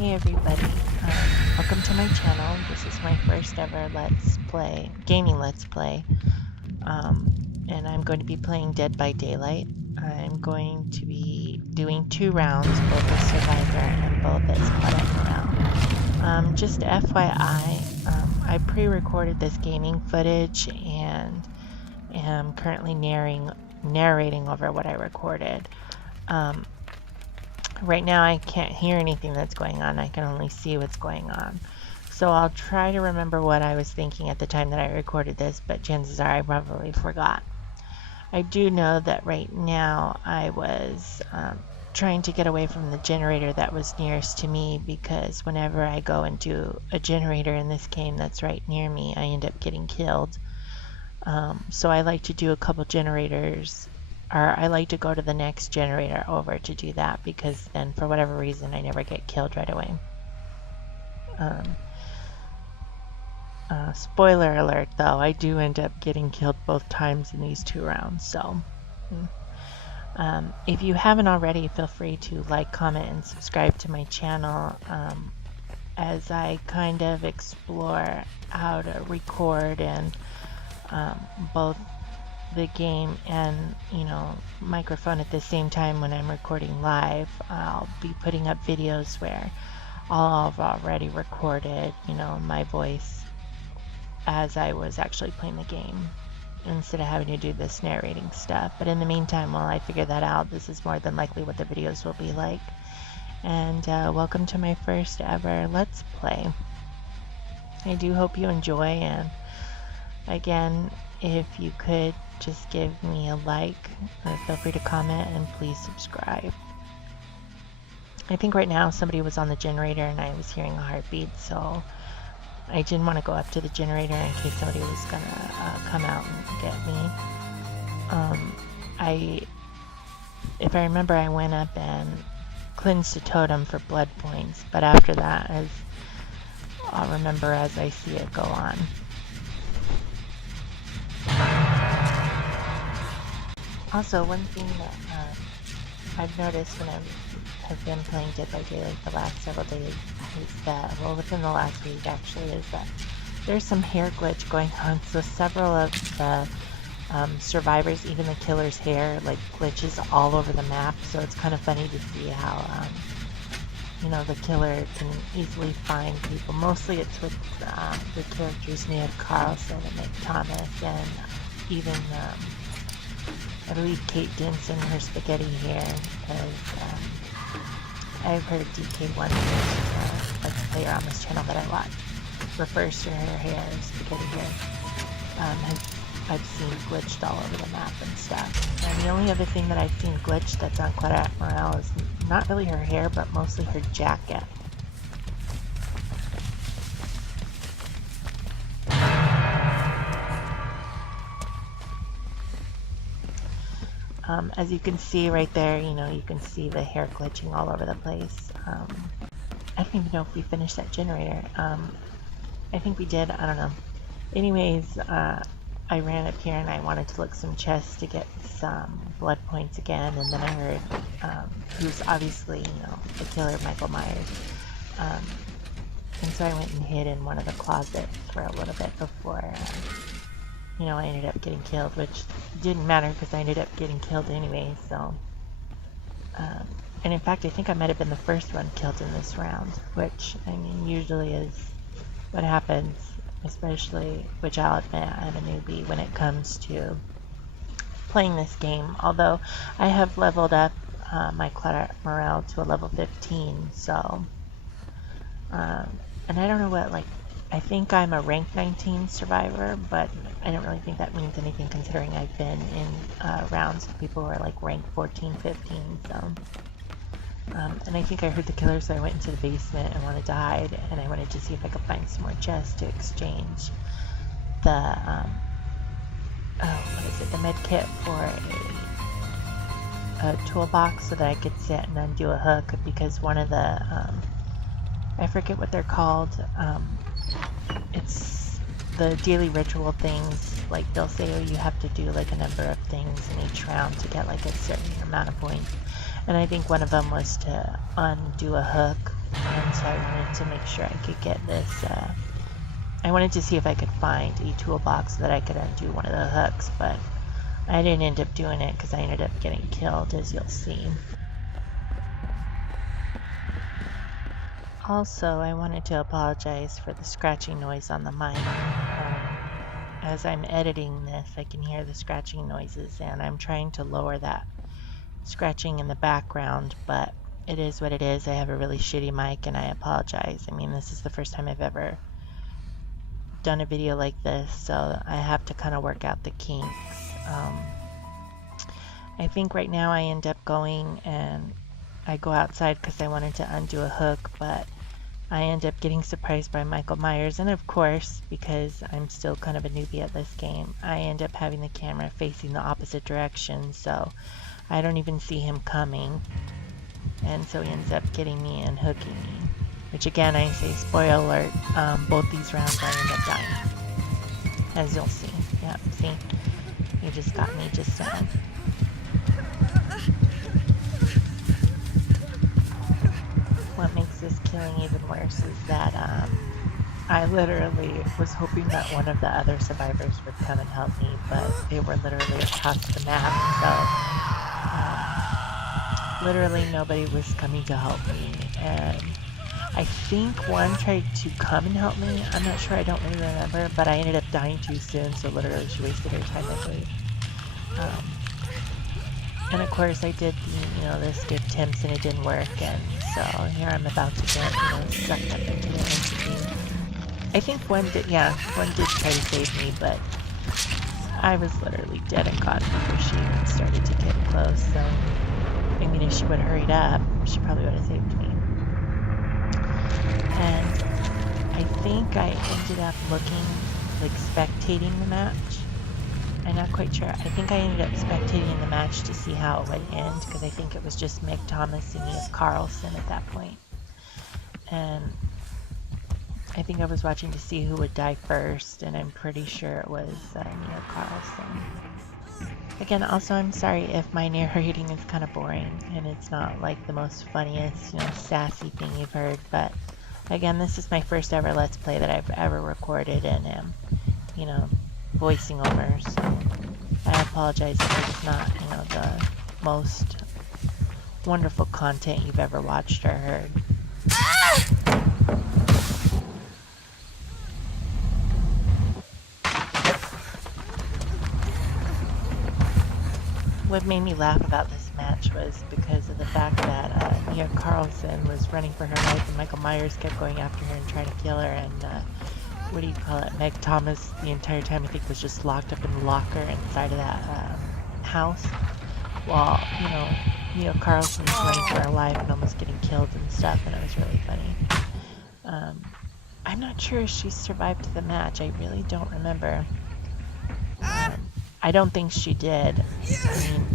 Hey everybody, welcome to my channel. This is my first ever gaming let's play, and I'm going to be playing Dead by Daylight. I'm going to be doing 2 rounds, both as Survivor and both as Claudette Morel. Just FYI, I pre-recorded this gaming footage and am currently narrating over what I recorded. Right now I can't hear anything that's going on. I can only see what's going on. So I'll try to remember what I was thinking at the time that I recorded this, but chances are I probably forgot. I do know that right now I was trying to get away from the generator that was nearest to me, because whenever I go into a generator in this game that's right near me, I end up getting killed. So I like to do a couple generators, or I like to go to the next generator over to do that, because then for whatever reason I never get killed right away. Spoiler alert though, I do end up getting killed both times in these 2 rounds, so if you haven't already, feel free to like, comment, and subscribe to my channel as I kind of explore how to record and both the game and microphone at the same time when I'm recording live. I'll be putting up videos where I'll have already recorded my voice as I was actually playing the game, instead of having to do this narrating stuff. But in the meantime, while I figure that out, this is more than likely what the videos will be like. And welcome to my first ever Let's Play. I do hope you enjoy, and again, if you could just give me a like, or feel free to comment, and please subscribe. I think right now somebody was on the generator and I was hearing a heartbeat, so I didn't want to go up to the generator in case somebody was gonna come out and get me. If I remember, I went up and cleansed a totem for blood points, but after that, I'll remember as I see it go on. Also, one thing that I've noticed when I've been playing Dead by Daylight the last several days is that, well, within the last week actually, is that there's some hair glitch going on. So several of the survivors, even the killer's hair, like glitches all over the map. So it's kind of funny to see how the killer can easily find people. Mostly it's with the characters Nia Carlson and Nick Thomas, and even I believe Kate Denson, her spaghetti hair, because I've heard DK1, like a player on this channel that I watch, refers to her hair, spaghetti hair, I've seen glitched all over the map and stuff. And the only other thing that I've seen glitched that's on Claudette Morel is not really her hair, but mostly her jacket. As you can see right there, you can see the hair glitching all over the place. I don't even know if we finished that generator. I think we did, I don't know. Anyways, I ran up here and I wanted to look some chests to get some blood points again, and then I heard who's obviously, the killer, Michael Myers. And so I went and hid in one of the closets for a little bit before I ended up getting killed, which didn't matter because I ended up getting killed anyway, so. And in fact, I think I might have been the first one killed in this round, which, I mean, usually is what happens, especially, which I'll admit I'm a newbie when it comes to playing this game. Although I have leveled up my Claudette Morel to a level 15, so. And I don't know what, I think I'm a rank 19 survivor, but I don't really think that means anything considering I've been in rounds with people who are like rank 14, 15, so. And I think I heard the killer, so I went into the basement and wanted to hide, and I wanted to see if I could find some more chests to exchange the, the med kit for a toolbox so that I could sit and undo a hook, because one of the, I forget what they're called, it's the daily ritual things, like they'll say, oh, you have to do like a number of things in each round to get like a certain amount of points, and I think one of them was to undo a hook And so I wanted to make sure I could get this, I wanted to see if I could find a toolbox so that I could undo one of the hooks, but I didn't end up doing it because I ended up getting killed, as you'll see. Also, I wanted to apologize for the scratching noise on the mic. As I'm editing this, I can hear the scratching noises, and I'm trying to lower that scratching in the background, but it is what it is. I have a really shitty mic, and I apologize. I mean, this is the first time I've ever done a video like this, so I have to kind of work out the kinks. I think right now I end up going and I go outside because I wanted to undo a hook, but I end up getting surprised by Michael Myers, and of course, because I'm still kind of a newbie at this game, I end up having the camera facing the opposite direction, so I don't even see him coming, and so he ends up getting me and hooking me, which again, I say, spoiler alert, both these rounds I end up dying, as you'll see. Yeah, see? He just got me just now. What makes this killing even worse is that I literally was hoping that one of the other survivors would come and help me, but they were literally across the map, so literally nobody was coming to help me, and I think one tried to come and help me. I'm not sure, I don't really remember, but I ended up dying too soon, so literally she wasted her time anyway. And of course I did the, skip attempts and it didn't work, and so here I'm about to get, sucked up into the entity. I think one did try to save me, but I was literally dead and gone before she even started to get close, so I mean, if she would have hurried up, she probably would have saved me. And I think I ended up spectating the match. I'm not quite sure. I think I ended up spectating the match to see how it would end, because I think it was just Meg Thomas and Mia Carlson at that point. And I think I was watching to see who would die first, and I'm pretty sure it was Mia Carlson. Again, also I'm sorry if my narrating is kind of boring, and it's not like the most funniest, sassy thing you've heard, but again, this is my first ever Let's Play that I've ever recorded, and am, voicing over, so I apologize if it's not, the most wonderful content you've ever watched or heard. What made me laugh about this match was because of the fact that Mia Carlson was running for her life and Michael Myers kept going after her and trying to kill her, and Meg Thomas the entire time I think was just locked up in the locker inside of that house, while, Mia Carlson was running for her life and almost getting killed and stuff, and it was really funny. I'm not sure if she survived the match, I really don't remember. I don't think she did. I mean,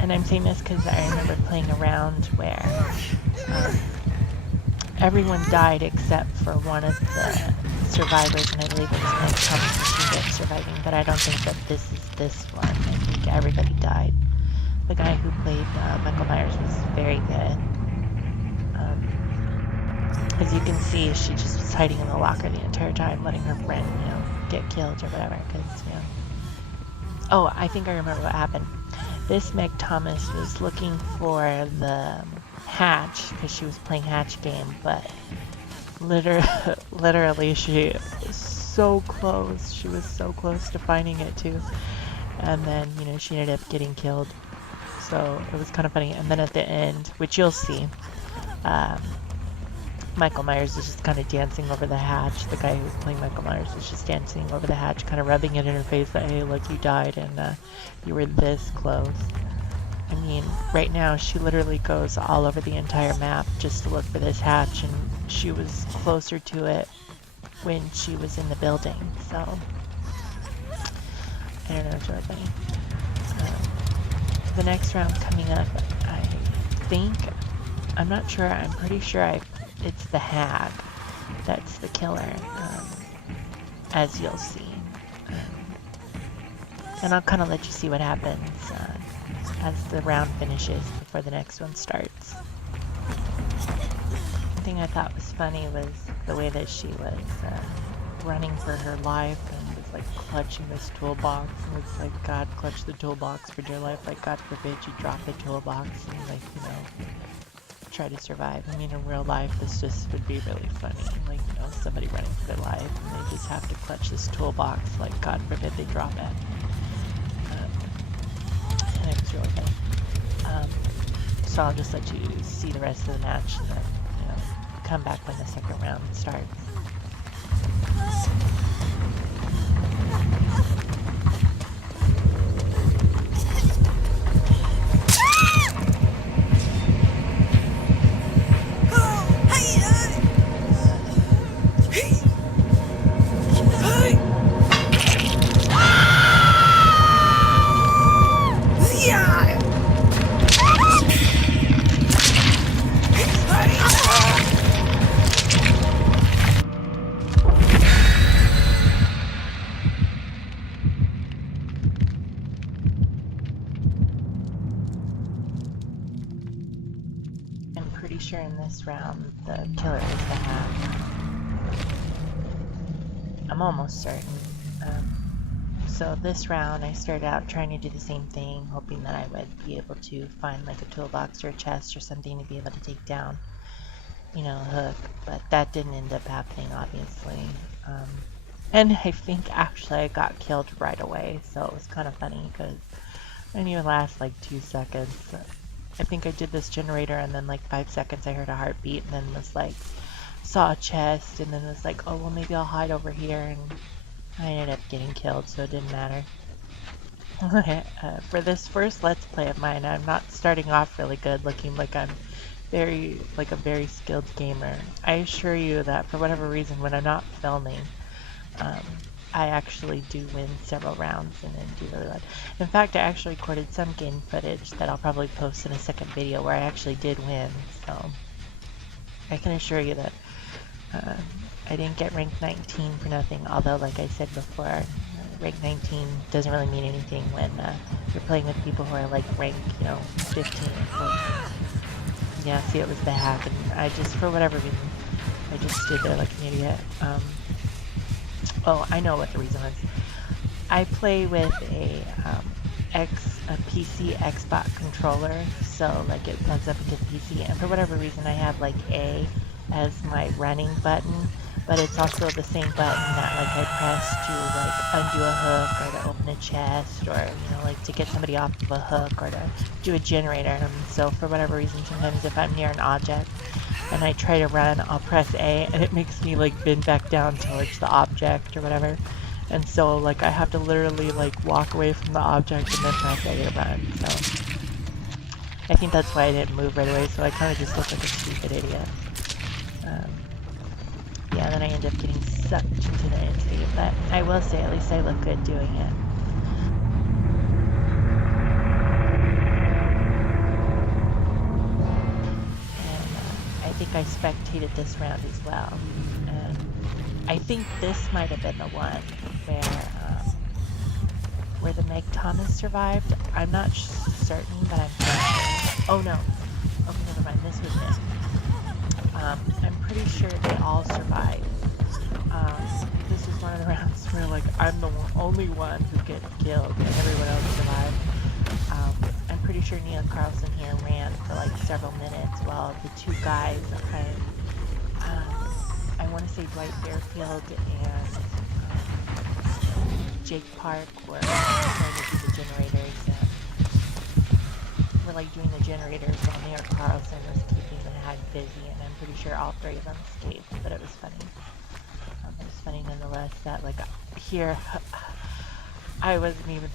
and I'm saying this because I remember playing a round where everyone died except for one of the survivors, and I believe it was Meg Thomas and she ended up surviving, but I don't think that this is this one. I think everybody died. The guy who played Michael Myers was very good. As you can see, she just was hiding in the locker the entire time, letting her friend, get killed or whatever, because, Oh, I think I remember what happened. This Meg Thomas was looking for the hatch, because she was playing hatch game, but literally she was so close. She was so close to finding it too. And then, she ended up getting killed. So it was kind of funny. And then at the end, which you'll see, Michael Myers is just kind of dancing over the hatch. The guy who was playing Michael Myers is just dancing over the hatch, kind of rubbing it in her face that, hey, look, you died and you were this close. I mean, right now she literally goes all over the entire map just to look for this hatch, and she was closer to it when she was in the building, so I don't know, it's really funny. The next round coming up, I think, I'm not sure, I'm pretty sure it's the hag that's the killer, as you'll see. And I'll kind of let you see what happens as the round finishes before the next one starts. I thing I thought was funny was the way that she was running for her life and was like clutching this toolbox, and it's like, God, clutch the toolbox for dear life. Like, God forbid you drop the toolbox and, like, you know, try to survive. I mean, in real life, this just would be really funny. Like, you know, somebody running for their life and they just have to clutch this toolbox. Like, God forbid they drop it. And it was really funny. So I'll just let you see the rest of the match and then, you know, come back when the second round starts. Pretty sure in this round the killer is the hack. I'm almost certain. So this round I started out trying to do the same thing, hoping that I would be able to find like a toolbox or a chest or something to be able to take down, you know, a hook, but that didn't end up happening, obviously. And I think actually I got killed right away, so it was kind of funny because I didn't even last like 2 seconds. I think I did this generator and then like 5 seconds I heard a heartbeat and then was like, saw a chest and then was like, oh well, maybe I'll hide over here, and I ended up getting killed, so it didn't matter. For this first Let's Play of mine, I'm not starting off really good, looking like I'm a very skilled gamer. I assure you that for whatever reason, when I'm not filming, I actually do win several rounds and then do really well. In fact, I actually recorded some game footage that I'll probably post in a second video where I actually did win, so I can assure you that I didn't get rank 19 for nothing, although like I said before, rank 19 doesn't really mean anything when you're playing with people who are like rank, you know, 15 or 14. Yeah, see, it was the hack, and I just, for whatever reason, I just stood there like an idiot. Oh, I know what the reason was. I play with a PC Xbox controller, so like it plugs up into the PC, and for whatever reason I have like A as my running button, but it's also the same button that like I press to like undo a hook or to open a chest, or you know, like to get somebody off of a hook or to do a generator. And so for whatever reason, sometimes if I'm near an object and I try to run, I'll press A and it makes me like bend back down towards the object or whatever. And so like I have to literally like walk away from the object and then press A to run. So I think that's why I didn't move right away, so I kind of just look like a stupid idiot. Yeah, then I end up getting sucked into the entity, but I will say at least I look good doing it. I think I spectated this round as well. And I think this might have been the one where the Meg Thomas survived. I'm not certain, but I'm pretty sure. Oh no. Okay, never mind. This was it. I'm pretty sure they all survived. This is one of the rounds where like I'm the only one who gets killed and everyone else survived. I'm pretty sure Neil Carlson here ran for like several minutes while the two guys I want to say Dwight Fairfield and Jake Park were trying to do the generators, and we're like doing the generators while Neil Carlson was keeping the hag busy, and I'm pretty sure all three of them escaped, but it was funny. It was funny nonetheless that like here I wasn't even in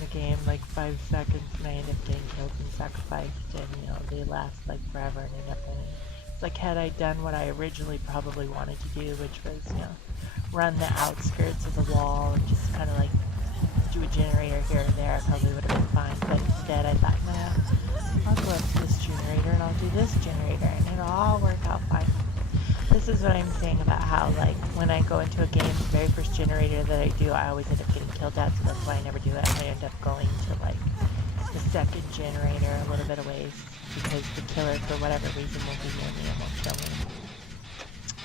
the game like 5 seconds and I ended up getting killed and sacrificed, and you know, they last like forever and ended up winning. It's like, had I done what I originally probably wanted to do, which was, you know, run the outskirts of the wall and just kind of like do a generator here and there, I probably would have been fine. But instead I thought, nah, I'll go up to this generator and I'll do this generator and it'll all work out fine. This is what I'm saying about how, like, when I go into a game, the very first generator that I do, I always end up getting killed at, so that's why I never do it. I end up going to, like, the second generator a little bit of ways, because the killer, for whatever reason, will be near me and won't kill me.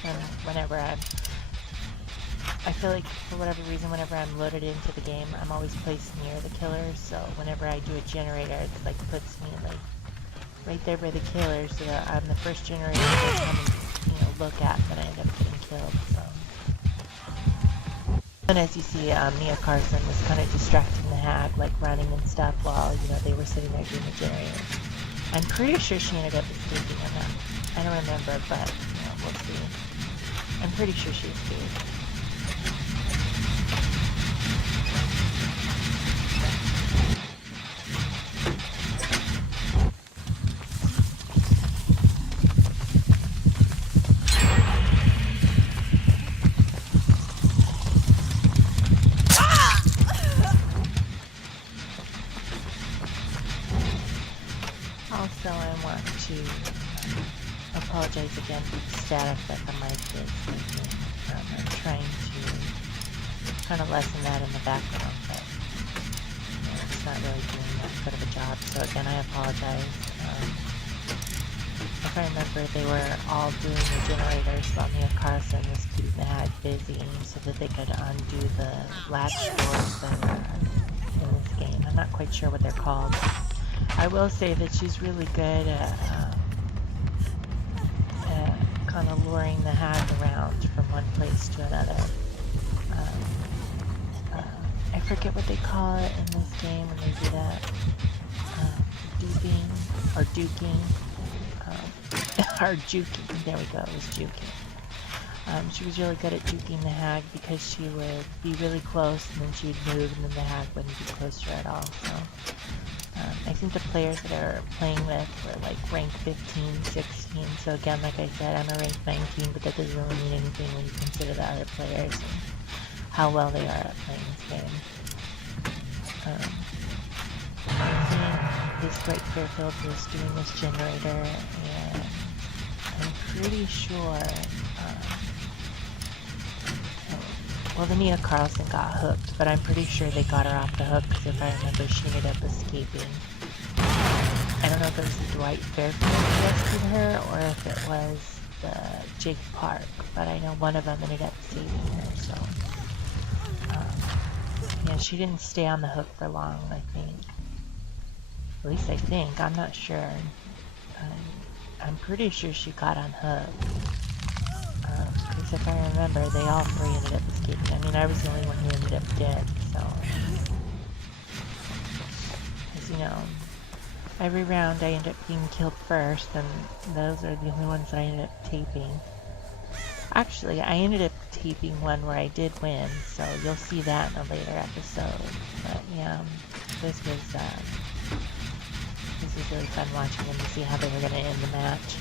And whenever I feel like for whatever reason, whenever I'm loaded into the game, I'm always placed near the killers. So whenever I do a generator, it like puts me like right there by the killers, so that I'm the first generator they come and look at, but I end up getting killed. So. And as you see, Mia Carson was kind of distracting the hag, like running and stuff, while they were sitting there doing the generator. I'm pretty sure she ended up escaping on that. I don't remember, but we'll see. I'm pretty sure she escaped. Also, I want to apologize again for the static that the mic is making. I'm trying to kind of lessen that in the background, but it's not really doing that good of a job. So again, I apologize. If I remember, they were all doing the generators while Mia Carson was keeping the hag busy so that they could undo the latch doors that are in this game. I'm not quite sure what they're called. I will say that she's really good at kind of luring the hag around from one place to another. I forget what they call it in this game when they do that. Duping or duking. Or juking. There we go, it was juking. She was really good at juking the hag because she would be really close and then she would move and then the hag wouldn't be close to her at all. So. I think the players that are playing with were like rank 15, 16. So again, like I said, I'm a rank 19, but that doesn't really mean anything when you consider the other players and how well they are at playing this game. I think this Dwight Fairfield was doing this generator, and I'm pretty sure, well, the Mia Carlson got hooked, but I'm pretty sure they got her off the hook because if I remember, she ended up escaping. I don't know if it was the Dwight Fairfield who rescued her or if it was the Jake Park, but I know one of them ended up saving her, so. Yeah, she didn't stay on the hook for long, I think. At least I think, I'm not sure. I'm pretty sure she got unhooked. Because if I remember, they all three ended up escaping. I mean, I was the only one who ended up dead, so. Because, every round I end up being killed first, and those are the only ones that I ended up taping. Actually, I ended up taping one where I did win, so you'll see that in a later episode. But yeah, this was really fun watching them to see how they were going to end the match.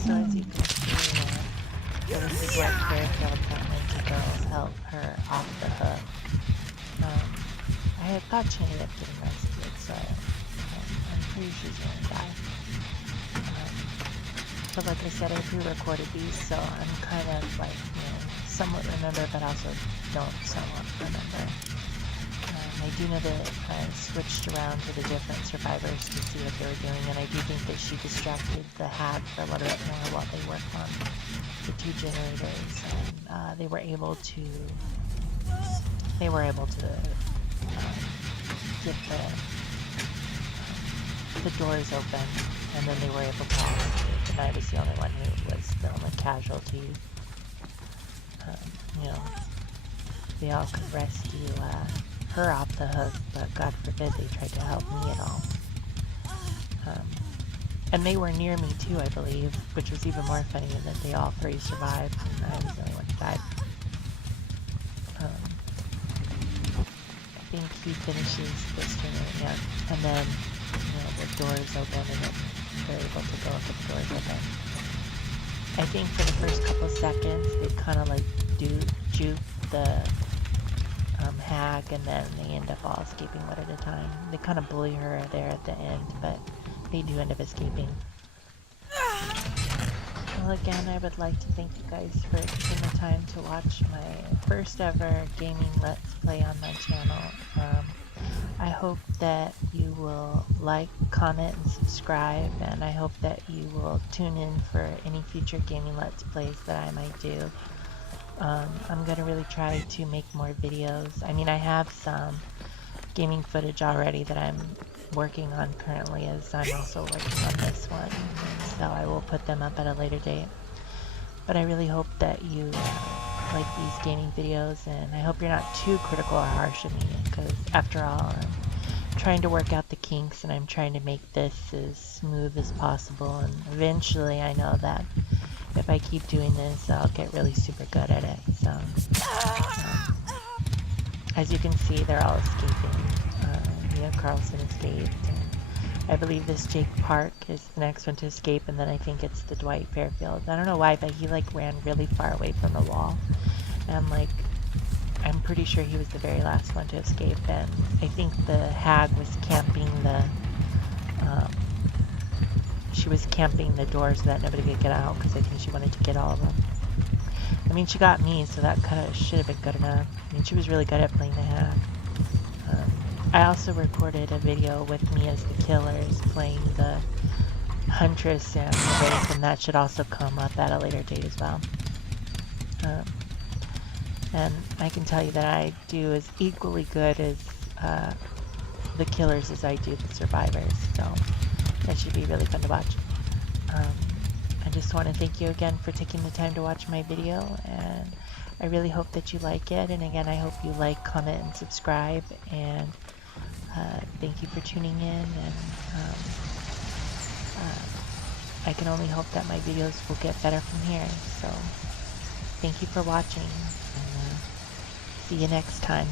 So as you can see, this is what Fairfield wanted to go help her off the hook. I had thought she ended up getting rescued, so I'm pretty sure she's going to die. But like I said, I pre-recorded these, so I'm kind of like, somewhat remember, but also don't somewhat remember. I do know that I switched around to the different survivors to see what they were doing, and I do think that she distracted the hag for a little bit more while they worked on the two generators, and they were able to get the doors open, and then they were able to all escape, and I was the only one who was the only casualty. They all could rescue her off the hook, but God forbid they tried to help me at all. And they were near me too, I believe, which was even more funny that they all three survived and I was the only one who died. I think he finishes this generator, and then the doors open and then they're able to go up with the doors open. I think for the first couple seconds they kind of like juke the hag, and then they end up all escaping one at a time. They kind of bully her there at the end, but they do end up escaping. Well, again, I would like to thank you guys for taking the time to watch my first ever gaming Let's Play on my channel. I hope that you will like, comment, and subscribe, and I hope that you will tune in for any future gaming Let's Plays that I might do. I'm going to really try to make more videos. I mean, I have some gaming footage already that I'm working on currently, as I'm also working on this one, so I will put them up at a later date. But I really hope that you like these gaming videos, and I hope you're not too critical or harsh of me, because after all, I'm trying to work out the kinks and I'm trying to make this as smooth as possible, and eventually I know that if I keep doing this, I'll get really super good at it. So as you can see, they're all escaping. Mia Carlson escaped, and I believe this Jake Park is the next one to escape, and then I think it's the Dwight Fairfield. I don't know why, but he like ran really far away from the wall, and I'm pretty sure he was the very last one to escape. And I think the hag was camping she was camping the door so that nobody could get out, because I think she wanted to get all of them. I mean, she got me, so that kind of should have been good enough. I mean, she was really good at playing the hag. I also recorded a video with me as the killers playing the Huntress and the Wraith, and that should also come up at a later date as well. And I can tell you that I do as equally good as the killers as I do the survivors, so that should be really fun to watch. I just want to thank you again for taking the time to watch my video, and I really hope that you like it. And again, I hope you like, comment, and subscribe, and thank you for tuning in. And I can only hope that my videos will get better from here. So thank you for watching, and see you next time.